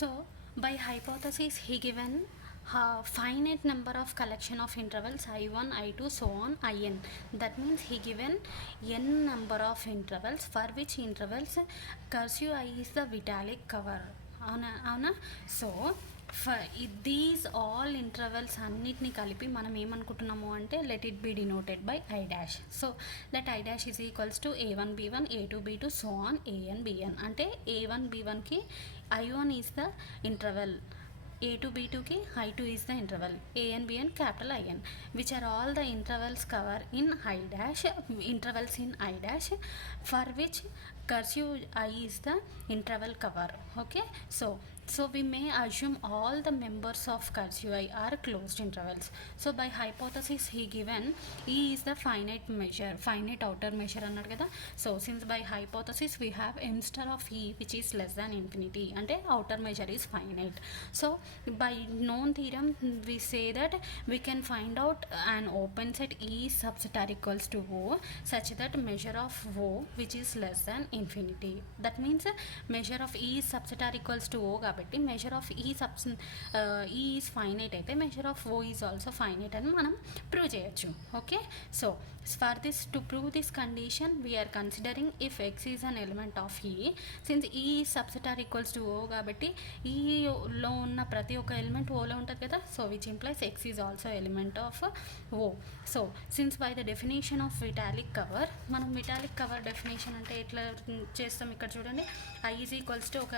So by hypothesis he given finite number of collection of intervals I1, I2, so on in. That means he given n number of intervals for which intervals cursive I is the vitalic cover. అవునా so these all intervals అన్నిటిని కలిపి మనం ఏమనుకుంటున్నాము అంటే let it B denoted by I dash. So that I dash is equals to A1 B1 A2 B2 so on AN BN. అంటే A1 B1కి I1 is the interval, A2 B2 I2 is the interval, AN BN capital IN, which are all the intervals cover in I dash, intervals in I dash for which cursive I is the interval cover. Okay, so we may assume all the members of cursive I are closed intervals. So by hypothesis he given E is the finite measure, finite outer measure అన్నాడు కదా. So since by hypothesis we have m star of E which is less than infinity అంటే outer measure is finite. So by known theorem we say that we can find out an open set E subset are equals to O such that measure of O which is less than infinity. That means measure of E subset are equals to O కాబట్టి measure of E E is finite అయితే measure of O is also finite అని మనం prove చేయొచ్చు. Okay, so for this to prove this condition we are considering if x is an element of E, since E is subset are equals to O కాబట్టి E లో ఉన్న ప్రతి ఒక్క element Ola ఉంటుంది కదా. So which implies x is also element of O. So since by the definition of Vitalik cover, మనం Vitalik cover definition అంటే ఎట్లా చేస్తాం ఇక్కడ చూడండి. I is equals to ఒక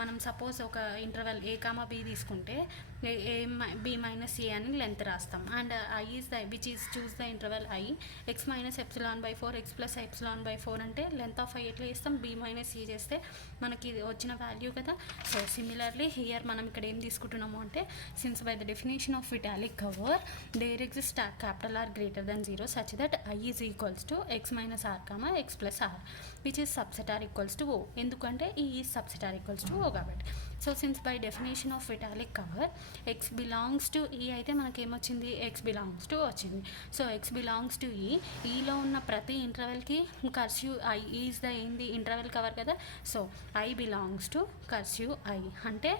మనం సపోజ్ ఒక ఇంటర్వెల్ A కామా B తీసుకుంటే B మైనస్ ఏ అని లెంత్ రాస్తాం. And I is the which is choose the interval I x minus epsilon by 4 x plus epsilon by 4 అంటే లెంత్ ఆఫ్ I ఎట్లా చేస్తాం, B minus E చేస్తే మనకి వచ్చిన value కదా. సో సిమిలర్లీ హియర్ మనం ఇక్కడ ఏం తీసుకుంటున్నాము అంటే since by the definition of Vitalik cover their exist capital R greater than 0 such that I is equals to x minus R comma x plus R which is subset R equals to O. ఎందుకంటే E is subset R equals to O కాబట్టి. So since by definition of Vitalik cover X belongs to ఈ అయితే మనకేమొచ్చింది, X belongs to వచ్చింది. So X belongs to ఈ, ఈలో ఉన్న ప్రతి ఇంటర్వెల్కి cursive I is the ఏంది ఇంటర్వెల్ కవర్ కదా. So I belongs to cursive I అంటే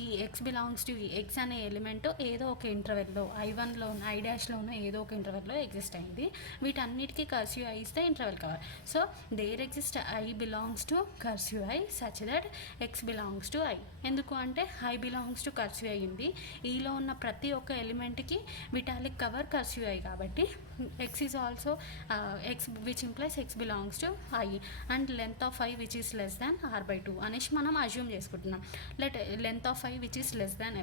ఈ ఎక్స్ బిలాంగ్స్ టు ఈ ఎక్స్ అనే ఎలిమెంట్ ఏదో ఒక ఇంటర్వెల్లో I1లో ఉన్న I డాష్లో ఉన్న ఏదో ఒక ఇంటర్వెల్లో ఎగ్జిస్ట్ అయింది. వీటన్నిటికీ cursive I is the interval cover. So there exist I belongs to cursive I such that x belongs to I. ఎందుకు అంటే ఐ బిలాంగ్స్ టు కర్సివ్ అయ్యింది, ఈలో ఉన్న ప్రతి ఒక్క ఎలిమెంట్కి విటాలిక్ కవర్ కర్సివ్ అయ్యి కాబట్టి X is also X which implies X belongs to I and length of I which is less than R/2 అనేసి మనం అజ్యూమ్ చేసుకుంటున్నాం. Length of I which is less than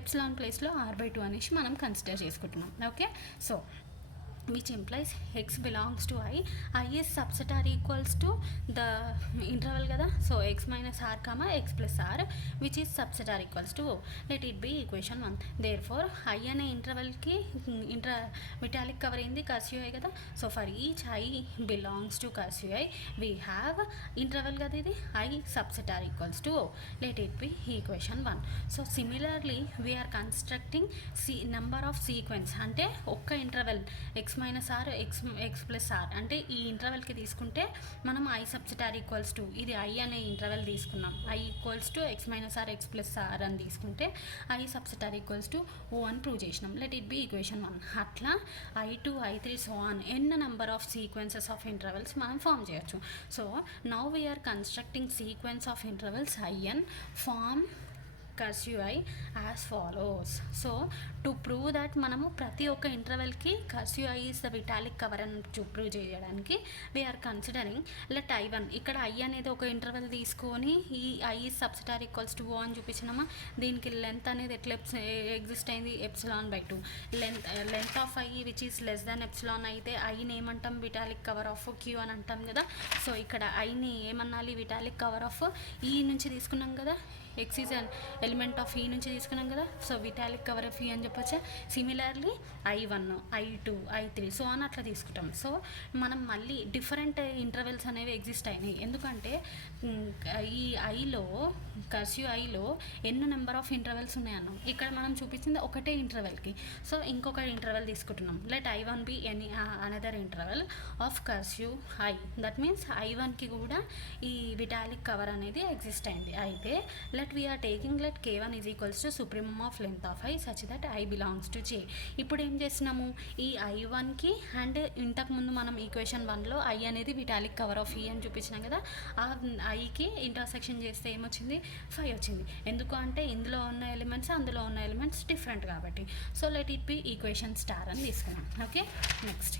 epsilon ప్లేస్లో R/2 అనేసి మనం consider చేసుకుంటున్నాం. Okay, so which implies x belongs to I is subset R equals to the interval kada. So x minus R comma x plus R which is subset R equals to O. Let it be equation 1. Therefore I అనే interval ki vitalic cover అయింది cursive I kada. So for each I belongs to cursive I we have interval kada ఇది I subset R equals to O. Let it be equation 1. So similarly we are constructing number of sequence అంటే ఒక్క interval x minus r x plus r అంటే ఈ ఇంటర్వెల్కి తీసుకుంటే మనం I subset or equals to ఇది I అనే interval తీసుకున్నాం. I equals to x minus r x plus r అని తీసుకుంటే I subset or equals to O అని ప్రూవ్ చేసినాం. Let it be equation 1. అట్లా I2 I3 so on n number of sequences of intervals మనం form చేయొచ్చు. So now we are constructing sequence of intervals IN form cursive I as follows. So to prove that మనము ప్రతి ఒక్క ఇంటర్వెల్కి cursive I is the vitalic cover అని prove చేయడానికి we are considering let I1 ఇక్కడ I అనేది ఒక interval తీసుకొని ఈ I is subset R equals to O అని చూపించినామా. దీనికి లెంత్ అనేది ఎట్లా ఎగ్జిస్ట్ అయింది epsilon/2. Length of I which is less than epsilon అయితే ఐని ఏమంటాం విటాలిక్ కవర్ ఆఫ్ Q అని అంటాం కదా. సో ఇక్కడ ఐని ఏమన్నాలి విటాలిక్ కవర్ ఆఫ్ ఈ నుంచి తీసుకున్నాం కదా. X is an element of ఈ నుంచి తీసుకున్నాం కదా, so Vitalik cover of E అని చెప్పొచ్చా. Similarly I1, I2, I3 so అని అట్లా తీసుకుంటాం. సో మనం మళ్ళీ డిఫరెంట్ ఇంటర్వెల్స్ అనేవి ఎగ్జిస్ట్ అయినాయి, ఎందుకంటే ఈ ఐలో కర్సివ్ ఐలో ఎన్ని నెంబర్ ఆఫ్ ఇంటర్వెల్స్ ఉన్నాయన్నాం. ఇక్కడ మనం చూపించింది ఒకటే ఇంటర్వెల్కి, సో ఇంకొక ఇంటర్వెల్ తీసుకుంటున్నాం. Let I1 be any another interval of cursive I. That means I1కి కూడా ఈ విటాలిక్ కవర్ అనేది ఎగ్జిస్ట్ అయింది. అయితే let we're taking let K1 is equals to supremum of length of I such that I belongs to J. ఇప్పుడు ఏం చేస్తున్నాము, ఈ I1కి అండ్ ఇంతకుముందు మనం ఈక్వేషన్ 1లో I అనేది విటాలిక్ కవర్ ఆఫ్ ఈ అని చూపించినాం కదా, ఆ ఐకి ఇంటర్సెక్షన్ చేస్తే ఏమొచ్చింది, 5 వచ్చింది. ఎందుకు అంటే ఇందులో ఉన్న ఎలిమెంట్స్ అందులో ఉన్న ఎలిమెంట్స్ డిఫరెంట్ కాబట్టి. So let it be equation star అని తీసుకున్నాం. Okay, next.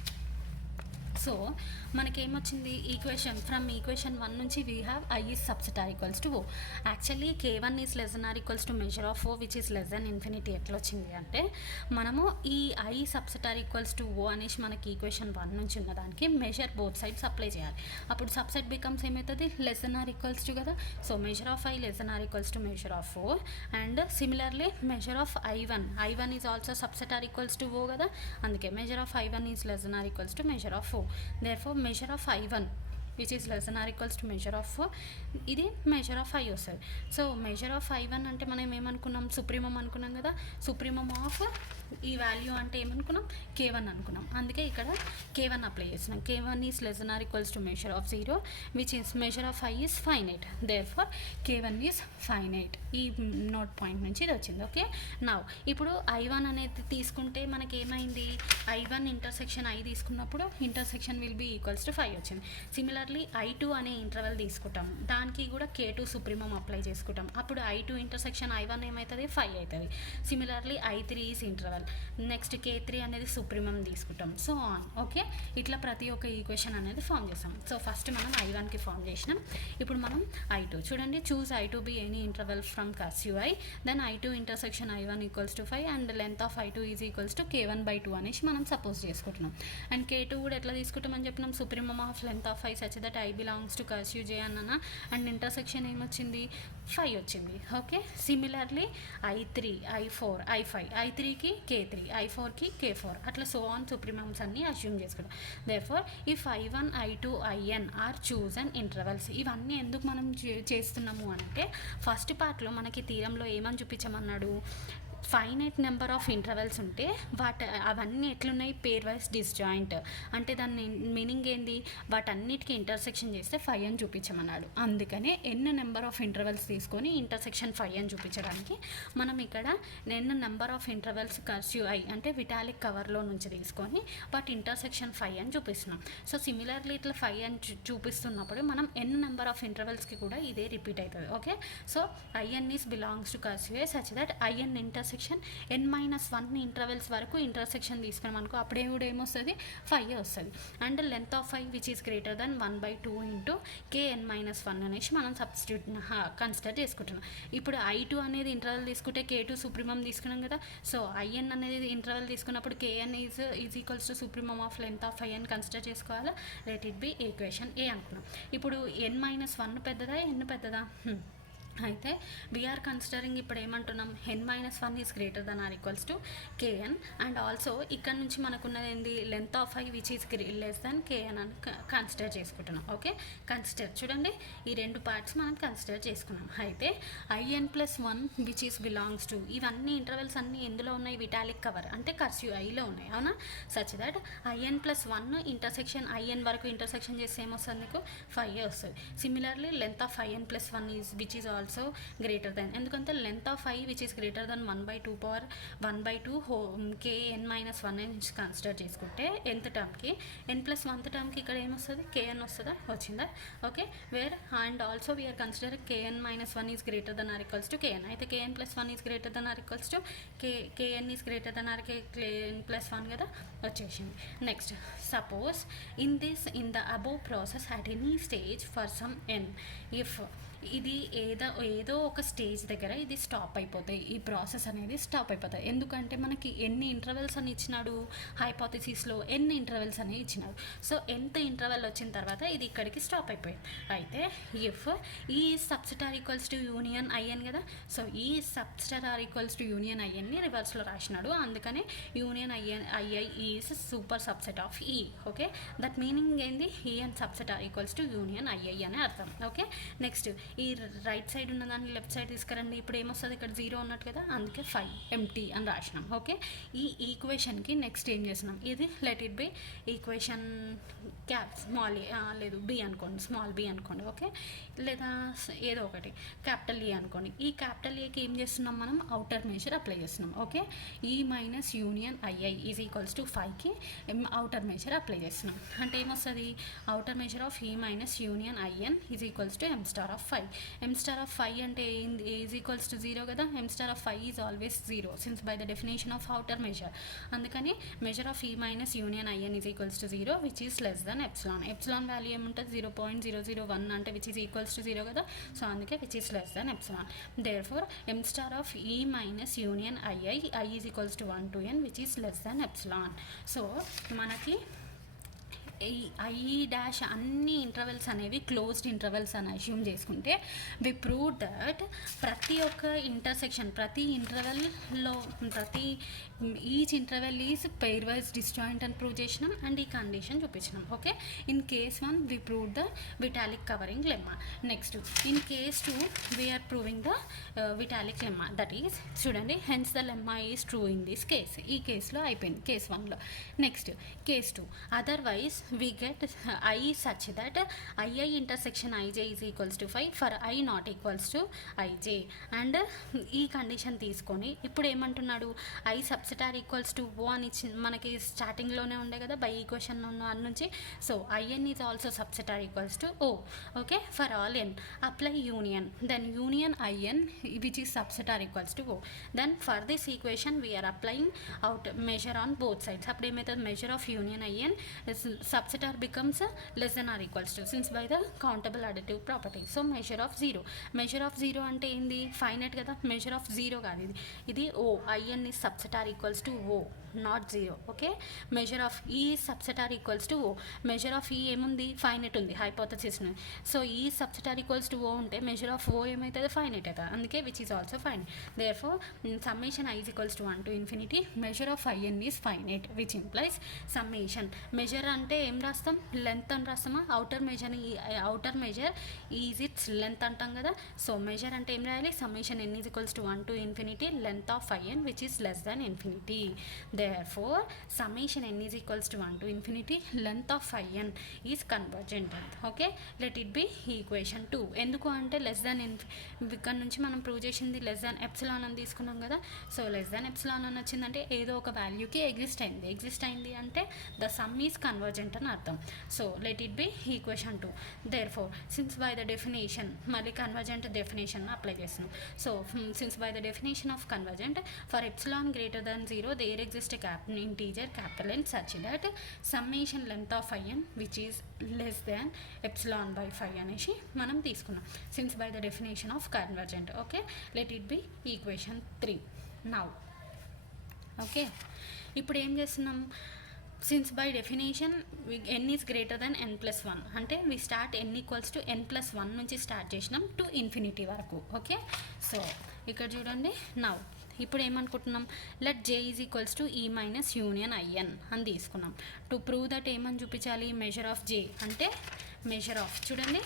సో మనకేమొచ్చింది, ఈక్వేషన్ ఫ్రమ్ ఈక్వేషన్ 1 నుంచి we have I is subset or equals to O. Actually K1 is less than or equals to measure of O which is less than infinity. ఎట్లా వచ్చింది అంటే మనము ఈ I subset or equals to O అనేసి మనకి equation 1 నుంచి ఉన్నదానికి measure both sides apply చేయాలి. అప్పుడు సబ్సెట్ బికమ్స్ ఏమవుతుంది, less than or equals to కదా. So measure of I less than or equals to measure of O and similarly measure of I1 is also subset or equals to O కదా, అందుకే measure of I1 is less than or equals to measure of O. Therefore measure of I1 which is less than or equals to measure of ఇది measure of I వస్తుంది. So measure of I1 అంటే మనం ఏమనుకున్నాం, supremum అనుకున్నాం కదా. Supremum of ఈ value అంటే ఏమనుకున్నాం, K1 అనుకున్నాం. అందుకే ఇక్కడ K1 అప్లై చేస్తున్నాం. K1 is less than or equals to measure of 0 which is measure of I is finite. Therefore K1 is finite. ఈ నోట్ పాయింట్ నుంచి ఇది వచ్చింది. ఓకే, నౌ ఇప్పుడు I1 అనేది తీసుకుంటే మనకి ఏమైంది, I1 ఇంటర్సెక్షన్ I తీసుకున్నప్పుడు intersection will be equals to 5 వచ్చింది. సిమిలర్లీ I2 అనే ఇంటర్వెల్ తీసుకుంటాం, దానికి కూడా K2 సుప్రీమం అప్లై చేసుకుంటాం. అప్పుడు I2 ఇంటర్సెక్షన్ I1 ఏమవుతుంది, 5 అవుతుంది. Similarly I3 is interval, next K3 అనేది సుప్రీమం తీసుకుంటాం, సో ఆన్. ఓకే, ఇట్లా ప్రతి ఒక్క ఈక్వేషన్ అనేది ఫామ్ చేస్తాం. సో ఫస్ట్ మనం I1కి ఫామ్ చేసినాం. ఇప్పుడు మనం I2 చూడండి, choose I2 be any interval from cursive I, then I2 intersection I1 equals to 5 and length of I2 is equals to K1/2 అనేసి మనం సపోజ్ చేసుకుంటున్నాం. అండ్ K2 కూడా ఎట్లా తీసుకుంటామని చెప్పినాం, supremum of length of I such that I belongs to cursive J అన్న. And intersection ఏమొచ్చింది, 5 వచ్చింది. Okay, similarly I3, I4, I5, I3కి K3, I4కి K4 అట్లా సో ఆన్ సుప్రీమమ్స్ అన్ని అస్యూమ్ చేసుకుంటాం. Therefore if I1, I2, IN are chosen intervals. ఇవన్నీ ఎందుకు మనం చేస్తున్నాము అంటే ఫస్ట్ పార్ట్లో మనకి థీరంలో ఏమని చూపించమన్నాడు, ఫైనైట్ నెంబర్ ఆఫ్ ఇంటర్వెల్స్ ఉంటే అవన్నీ ఎట్లున్నాయి, పేర్ వైజ్ డిస్జాయింట్. అంటే దాని మీనింగ్ ఏంది, వాటన్నిటికీ ఇంటర్సెక్షన్ చేస్తే 5 అని చూపించమన్నాడు. అందుకనే ఎన్ని నెంబర్ ఆఫ్ ఇంటర్వెల్స్ తీసుకొని ఇంటర్సెక్షన్ 5 అని చూపించడానికి మనం ఇక్కడ ఎన్ని number of intervals cursive I అంటే విటాలిక్ కవర్లో నుంచి తీసుకొని వాటి ఇంటర్సెక్షన్ 5 అని చూపిస్తున్నాం. సో సిమిలర్లీ ఇట్లా 5 అని చూపిస్తున్నప్పుడు మనం ఎన్ని నెంబర్ ఆఫ్ ఇంటర్వెల్స్కి కూడా ఇదే రిపీట్ అవుతుంది. Okay, so IN is belongs to cursive such that IN intersection n-1 intervals వరకు ఇంటర్సెక్షన్ తీసుకున్నాం అనుకో, అప్పుడే కూడా ఏమొస్తుంది, 5 వస్తుంది. And length of I which is greater than 1/2 into Kn-1 అనేసి మనం సబ్స్టిట్యూట్ కన్సిడర్ చేసుకుంటున్నాం. ఇప్పుడు I2 అనేది ఇంటర్వెల్ తీసుకుంటే K2 సుప్రీమం తీసుకున్నాం కదా. సో IN అనేది ఇంటర్వెల్ తీసుకున్నప్పుడు Kn is equals to supremum of length of I అని కన్సిడర్ చేసుకోవాలి. Let it be equation A అనుకున్నాం. ఇప్పుడు n-1 పెద్దదా, n పెద్దదా, అయితే వీఆర్ కన్సిడరింగ్ ఇప్పుడు ఏమంటున్నాం, n-1 is greater than or equals to Kn and also ఇక్కడ నుంచి మనకున్నది ఏంది, length of I which is less than Kn అని కన్సిడర్ చేసుకుంటున్నాం. ఓకే, కన్సిడర్ చూడండి, ఈ రెండు పార్ట్స్ మనం కన్సిడర్ చేసుకున్నాం. అయితే IN+1 which is belongs to, ఇవన్నీ ఇంటర్వెల్స్ అన్నీ ఎందులో ఉన్నాయి, విటాలిక్ కవర్ అంటే కర్సివ్ ఐలో ఉన్నాయి, అవునా. Such that IN+1 intersection IN వరకు ఇంటర్సెక్షన్ చేస్తే ఏమొస్తుంది, మీకు 5 వస్తుంది. Similarly length of IN+1 is which is also greater than, ఎందుకంటే length of I which is greater than 1/2 power 1/2 Kn-1 నుంచి కన్సిడర్ చేసుకుంటే nth టర్మ్కి, n+1th టర్మ్కి ఇక్కడ ఏమొస్తుంది, Kn వస్తుందా, వచ్చిందా. Okay, where and also we are consider Kn-1 is greater than or equals to Kn. అయితే Kn+1 is greater than or equals to Kn is greater than or Kn+1 కదా, వచ్చేసింది. Next, suppose in the above process at any stage for some n, if ఇది ఏదో ఒక stage దగ్గర ఇది stop అయిపోతాయి, ఈ ప్రాసెస్ అనేది స్టాప్ అయిపోతాయి. ఎందుకంటే మనకి ఎన్ని ఇంటర్వెల్స్ అని ఇచ్చినాడు, హైపోథసిస్లో ఎన్ని ఇంటర్వెల్స్ అని ఇచ్చినాడు. సో ఎంత ఇంటర్వెల్ వచ్చిన తర్వాత ఇది ఇక్కడికి స్టాప్ అయిపోయింది. అయితే if E subset or equals to union IN కదా, so E subset or equals to union ఐఎన్ని రివర్స్లో రాసినాడు, అందుకనే union ఐఐ is super subset of E. Okay, that meaning ఏంది, E and subset or equals to union II అని అర్థం. ఓకే, నెక్స్ట్ ఈ right side ఉన్న దాన్ని లెఫ్ట్ సైడ్ తీసుకురండి. ఇప్పుడు ఏమొస్తుంది, ఇక్కడ 0 ఉన్నట్టు కదా, అందుకే 5 ఎంటీ అని రాసినాం. ఓకే, ఈ ఈక్వేషన్కి నెక్స్ట్ ఏం చేసినాం, ఇది let it be equation cap small లేదు బి అనుకోండి, స్మాల్ బి అనుకోండి. ఓకే, లేదా ఏదో ఒకటి క్యాపిటల్ ఏ అనుకోండి. ఈ క్యాపిటల్ ఏకి ఏం చేస్తున్నాం మనం, అవుటర్ మెజర్ అప్లై చేస్తున్నాం. Okay, E minus union ఐఐ is equals to 5కి అవుటర్ మెజర్ అప్లై చేస్తున్నాం. అంటే ఏమొస్తుంది, outer measure of E minus union IN is equals to m star of 5. M star of 5 అంటే ఈజ్ ఈక్వల్స్ టు 0 కదా, m star of 5 is always 0 since by the definition of outer measure. అందుకని measure of E minus union IN is equals to 0 which is less than epsilon. Epsilon value ఏముంటుంది, 0.001 అంటే which is equals to 0 కదా, so అందుకే which is less than epsilon. Therefore M star of E minus union I is equals to 1 to n which is less than epsilon. So మనకి ఈ I dash అన్ని intervals అనేవి closed intervals అని assume చేసుకుంటే we prove that ప్రతి ఒక్క intersection, ప్రతి ఇంటర్వెల్లో each interval is pairwise disjoint అని ప్రూవ్ చేసినాం అండ్ ఈ కండిషన్ చూపించినాం. Okay, in case 1 we prove the Vitalik covering lemma. Next in case 2 we're proving the Vitali lemma, that is చూడండి hence the lemma is true in this case. ఈ కేసులో అయిపోయింది, case 1లో. Next case 2 otherwise we get I such that I intersection ij is equals to 5 for I not equals to ij. And ఈ condition తీసుకొని ఇప్పుడు ఏమంటున్నాడు, I subset or equals to O అని మనకి స్టార్టింగ్లోనే ఉండే కదా బై ఈక్వేషన్ అన్ నుంచి. So IN is also subset or equals to O. Okay, for all N apply union, then union IN which is subset or equals to O. Then for this equation we're applying out measure on both sides. అప్పుడు ఏమవుతుంది, measure of union IN subset becomes less than or equals to since by the countable additive property. So measure of 0 అంటే ఏంది, finite కదా, measure of 0 కాదు ఇది o, in is subset are equals to o not 0. Okay, measure of E subset or equals to O. Measure of E ఏముంది, finite ఉంది hypothesis. So E subset or equals to O ఉంటే measure of O ఏమవుతుంది, finite అవుతుంది, అందుకే which is also fine. Therefore summation I is equals to 1 to infinity measure of IN is finite which implies summation. Measure అంటే ఏం రాస్తాం, length అని రాస్తామా, outer measure is its length అంటాం కదా. సో మెజర్ అంటే ఏం రాయాలి, summation n is equals to 1 to infinity length of I N which is less than infinity. Therefore, summation n is equals to 1 to infinity length of in is convergent. Okay, let it be equation 2. ఎందుకు అంటే less than ఇక్కడ నుంచి మనం prove చేసింది less than epsilon అని తీసుకున్నాం కదా. So less than epsilon అని వచ్చిందంటే ఏదో ఒక వాల్యూకి ఎగ్జిస్ట్ అయింది అంటే ద సమ్ ఈజ్ కన్వర్జెంట్ అని అర్థం. So let it be equation 2. Therefore since by the definition, మళ్ళీ కన్వర్జెంట్ డెఫినేషన్ అప్లై చేస్తున్నాం. So since by the definition of convergent for epsilon greater than 0 there exist integer capital N such that summation length of in which is less than epsilon by 5 అనేసి మనం తీసుకున్నాం since by the definition of convergent. Okay, let it be equation 3 now. Okay, ఇప్పుడు ఏం చేస్తున్నాం, since by definition n is greater than n plus 1 అంటే we start n equals to n plus 1 నుంచి start చేసినాం to infinity వరకు. Okay, so ఇక్కడ చూడండి now ఇప్పుడు ఏమనుకుంటున్నాం, let J is equals to E minus union IN అని తీసుకున్నాం. టు ప్రూవ్ దట్ ఏమని చూపించాలి, మెజర్ ఆఫ్ జే అంటే మెజర్ ఆఫ్ చూడండి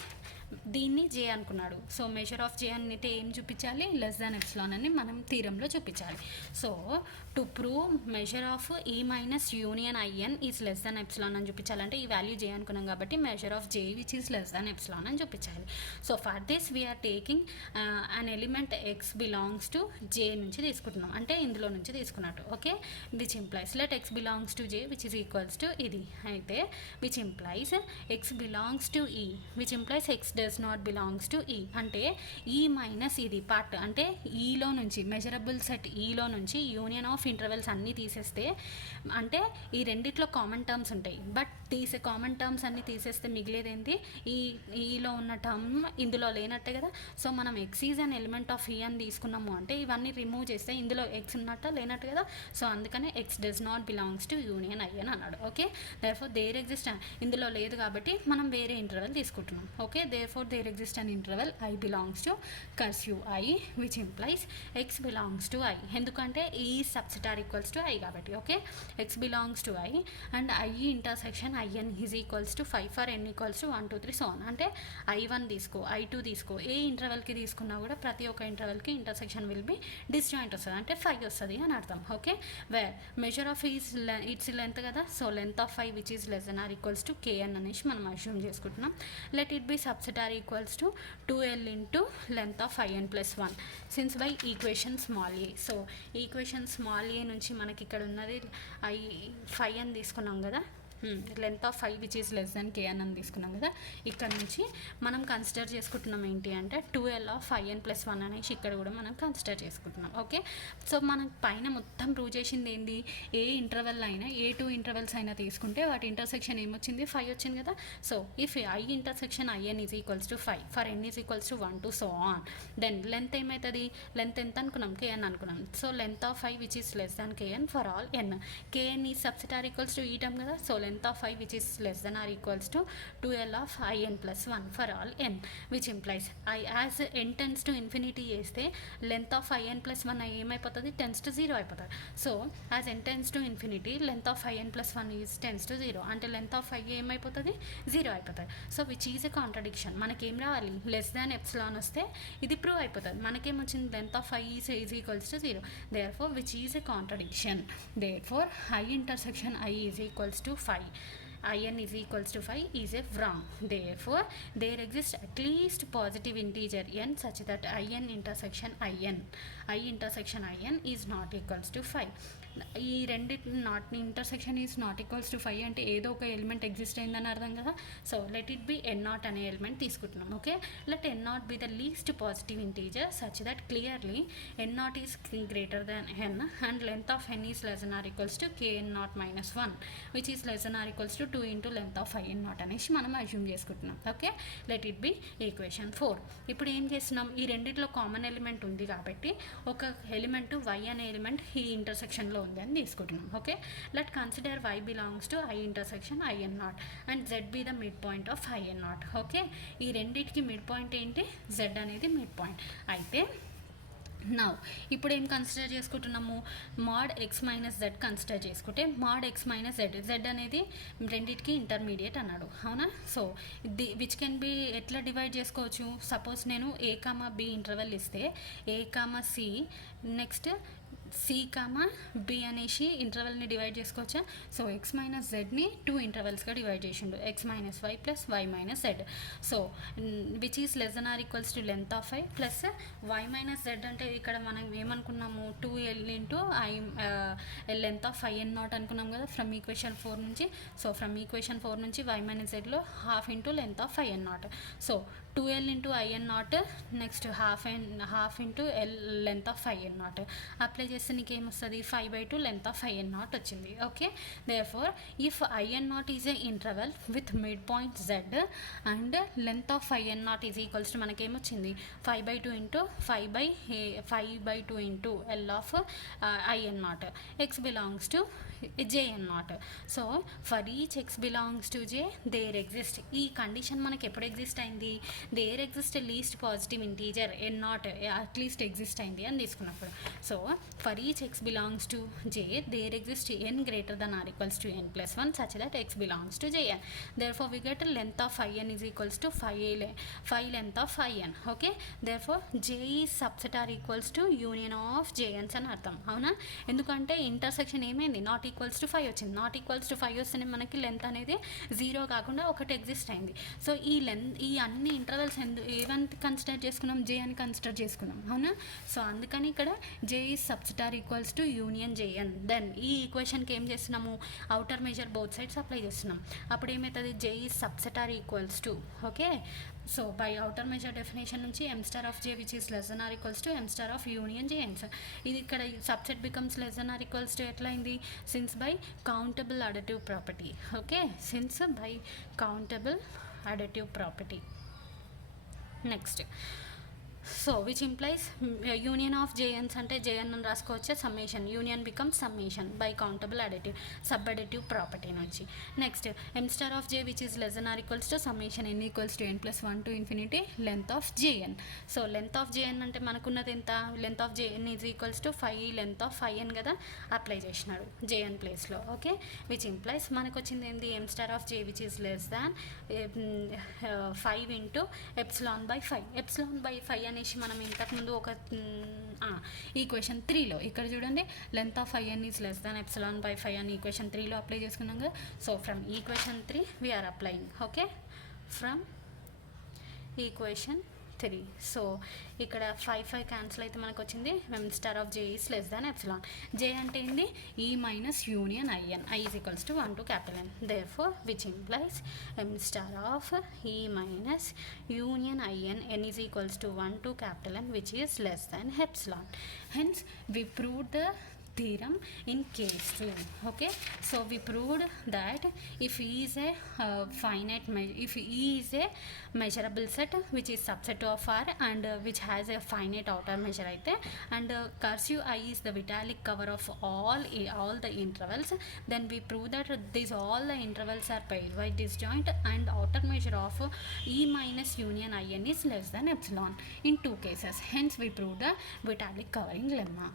దీన్ని జే అనుకున్నాడు. సో మెజర్ ఆఫ్ జే అంటే ఏం చూపించాలి, లెస్ దాన్ ఎప్సిలాన్ అని మనం థీరంలో చూపించాలి. So to prove measure of E minus union IN is less than epsilon అని చూపించాలంటే ఈ వాల్యూ జే అనుకున్నాం కాబట్టి measure of J which is less than epsilon అని చూపించాలి. So for this we're taking an element X belongs to J నుంచి తీసుకుంటున్నాం, అంటే ఇందులో నుంచి తీసుకున్నట్టు. ఓకే, which implies let X belongs to J which is equals to ఇది అయితే which implies X belongs to ఈ which implies X does not belongs to ఈ. అంటే ఈ మైనస్ ఇది పార్ట్ అంటే ఈలో నుంచి మెజరబుల్ సెట్ ఈలో నుంచి యూనియన్ ఆఫ్ ఇంటర్వెల్స్ అన్నీ తీసేస్తే అంటే ఈ రెండిట్లో కామన్ టర్మ్స్ ఉంటాయి బట్ కామన్ టర్మ్స్ అన్నీ తీసేస్తే మిగిలేదేంటి, ఈలో ఉన్న టర్మ్ ఇందులో లేనట్టే కదా. సో మనం X is an element of E అని తీసుకున్నాము అంటే ఇవన్నీ రిమూవ్ చేస్తే ఇందులో ఎక్స్ ఉన్నట్ట లేనట్టు కదా. సో అందుకనే X does not belongs to union I అని అన్నాడు. ఓకే, దేర్ఫోర్ దేర్ ఎగ్జిస్ట్, ఇందులో లేదు కాబట్టి మనం వేరే ఇంటర్వెల్ తీసుకుంటున్నాం. Okay, therefore there exist an interval I belongs to cursive I which implies X belongs to I. ఎందుకంటే E subset or equals to I కాబట్టి. Okay, X belongs to I and I intersection IN is equals to 5 for N equals to 1 2 3 so on. అంటే I1 తీసుకో, I2 తీసుకో, ఏ ఇంటర్వెల్కి తీసుకున్నా కూడా ప్రతి ఒక్క ఇంటర్వెల్కి ఇంటర్సెక్షన్ విల్ బి డిస్జాయింట్ వస్తుంది, అంటే 5 వస్తుంది అని అర్థం. Okay, where measure of its length కదా. So length of I which is less than or equals to KN అనేసి మనం అస్యూమ్ చేసుకుంటున్నాం. Let it be subset or equals to 2L into length of IN plus 1 since by equation small a. So equation small a నుంచి మనకి ఇక్కడ ఉన్నది I5 అని తీసుకున్నాం కదా, length of 5 which is less then KN అని తీసుకున్నాం కదా. ఇక్కడ నుంచి మనం కన్సిడర్ చేసుకుంటున్నాం ఏంటి అంటే 2L ఆఫ్ IN ప్లస్ 1 అనేసి ఇక్కడ కూడా మనం కన్సిడర్ చేసుకుంటున్నాం. ఓకే, సో మనం పైన మొత్తం ప్రూవ్ చేసింది ఏంటి, ఏ ఇంటర్వెల్ అయినా ఏ 2 ఇంటర్వెల్స్ అయినా తీసుకుంటే వాటి ఇంటర్సెక్షన్ ఏమొచ్చింది, 5 వచ్చింది కదా. So if I intersection IN is equals to 5 for N is equals to 1 2 so on, then length ఏమవుతుంది, లెంత్ ఎంత అనుకున్నాం, KN అనుకున్నాం. So length of 5 which is less than KN for all N. KN is subset or equals to ఈ term కదా. So length of I which is less than or equals to 2L of IN plus 1 for all n, which implies I as n tends to infinity చేస్తే length of IN plus 1 ఏమైపోతుంది, tends to 0 అయిపోతుంది. So as n tends to infinity length of IN plus 1 is tends to 0 అంటే length of I ఏమైపోతుంది, 0 అయిపోతుంది. So which is a contradiction. మనకేం రావాలి, less than epsilon వస్తే ఇది ప్రూవ్ అయిపోతుంది. మనకేమొచ్చింది, length of I is equals to 0, therefore which is a contradiction. Therefore I intersection I is equals to 5, IN is equals to 5 is a wrong. Therefore there exists at least positive integer n such that IN intersection IN is not equals to 5. ఈ రెండిటి intersection is not equals to 5 అంటే ఏదో ఒక element exist అయిందని అర్థం కదా. So let it B N0 అనే element తీసుకుంటున్నాం. Okay, let N0 be the least positive integer such that clearly N0 is greater than N and length of N is less than or equals to KN0 minus 1 which is less than or equals to 2 into length of IN0 అనేసి మనం assume చేసుకుంటున్నాం. Okay, let it be equation 4. ఇప్పుడు ఏం చేస్తున్నాం, ఈ రెండిట్లో common element ఉంది కాబట్టి ఒక ఎలిమెంట్ Y అనే ఎలిమెంట్ ఈ ఇంటర్సెక్షన్లో ఉంది అని తీసుకుంటున్నాం. Okay, let consider Y belongs to I intersection IN0 and Z be the mid point of IN0. Okay, ఈ రెండింటికి మిడ్ పాయింట్ ఏంటి, Z అనేది మిడ్ పాయింట్ అయితే. నౌ ఇప్పుడు ఏం కన్సిడర్ చేసుకుంటున్నాము, mod x minus z consider చేసుకుంటే మాడ్ ఎక్స్ మైనస్ జెడ్ అనేది రెండింటికి ఇంటర్మీడియట్ అన్నాడు, అవునా. సో విచ్ కెన్ బి ఎట్లా డివైడ్ చేసుకోవచ్చు, సపోజ్ నేను A, B ఇంటర్వెల్ ఇస్తే A, C next C, B అనేసి ఇంటర్వెల్ని డివైడ్ చేసుకోవచ్చా. సో ఎక్స్ మైనస్ జెడ్ని 2 ఇంటర్వెల్స్గా డివైడ్ చేసిండు, x minus y plus y minus z. So which is less than or equals to length of I plus y minus z అంటే ఇక్కడ మనం ఏమనుకున్నాము, 2L into I length of IN0 అనుకున్నాం కదా from equation 4 నుంచి. So from equation 4 నుంచి Y minus జెడ్లో half into length of IN0. So 2L into IN0 next half into length of IN0 apply చేస్తే నీకు ఏమొస్తుంది, 5/2 లెంత్ ఆఫ్ IN0 వచ్చింది. Okay, therefore if IN0 is a interval with mid point Z and length of IN0 is equals to మనకేమొచ్చింది 5/2 into 5/2 into L ఆఫ్ IN0 X belongs to J/N0. So for each X belongs to J there exist, ఈ condition మనకి ఎప్పుడు exist అయింది, there exist least positive integer N0 at least exist అయింది అని తీసుకున్నప్పుడు. So for each X belongs to J there exist N greater than or equals to N plus 1 such that X belongs to Jn. therefore we get length of IN is equals to 5 length of IN. Okay, therefore J is subset are equals to union of Jn's అని అర్థం, అవునా. ఎందుకంటే intersection ఏమైంది, not equals to 5 వచ్చింది, not equals to 5 వస్తేనే మనకి length అనేది 0 కాకుండా ఒకటి ఎగ్జిస్ట్ అయింది. సో ఈ అన్ని ఇంటర్వెల్స్ ఏవని కన్సిడర్ చేసుకున్నాం, J అని కన్సిడర్ చేసుకున్నాం, అవునా. సో అందుకని ఇక్కడ J is subset or equals to union Jn. Then ఈ ఈక్వేషన్కి ఏం చేస్తున్నాము, outer measure both sides apply చేస్తున్నాం. అప్పుడు ఏమవుతుంది, J is subset or equals to, okay, so by outer measure definition నుంచి m star of j which is less than or equals to m star of union j n star. ఇది ఇక్కడ subset becomes less than or equals to ఎట్లా అయింది, since by countable additive property. Okay, since by countable additive property. Next, so which implies union of JNs అంటే JN అని రాసుకోవచ్చు, summation union becomes summation by countable additive sub additive property నుంచి. Next, M star of J which is less than or equals to summation N equals to N plus 1 to infinity length of JN. So length of J N అంటే మనకున్నది ఎంత, length of J N is equals to 5 length of 5n కదా, apply చేసినాడు JN ప్లేస్లో. Okay, which implies మనకు వచ్చింది ఏంది, M star of J which is less than 5 into epsilon by 5. Epsilon by 5 అనేసి మనం ఇంతకుముందు ఒక ఈక్వేషన్ 3లో ఇక్కడ చూడండి, length of IN is less than epsilon by 5 అని ఈక్వేషన్ 3లో అప్లై చేసుకున్నాం కదా. So from equation 3 we're applying. Okay, from equation 3. సో ఇక్కడ 5 క్యాన్సిల్ అయితే మనకు వచ్చింది M star of J is less than epsilon. J అంటే ఏంది, E minus union IN, I is equals to 1 to capital N. Therefore which implies M star of E minus union IN N is equals to 1 to capital N which is less than epsilon. Hence we proved the theorem in case 2. Okay, so we proved that if E is a finite if E is a measurable set which is subset of R and which has a finite outer measure అయితే and cursive I is the vitalic cover of all the intervals, then we prove that these all the intervals are pairwise disjoint and outer measure of E minus union IN is less than epsilon in two cases. Hence we prove the vitalic covering lemma.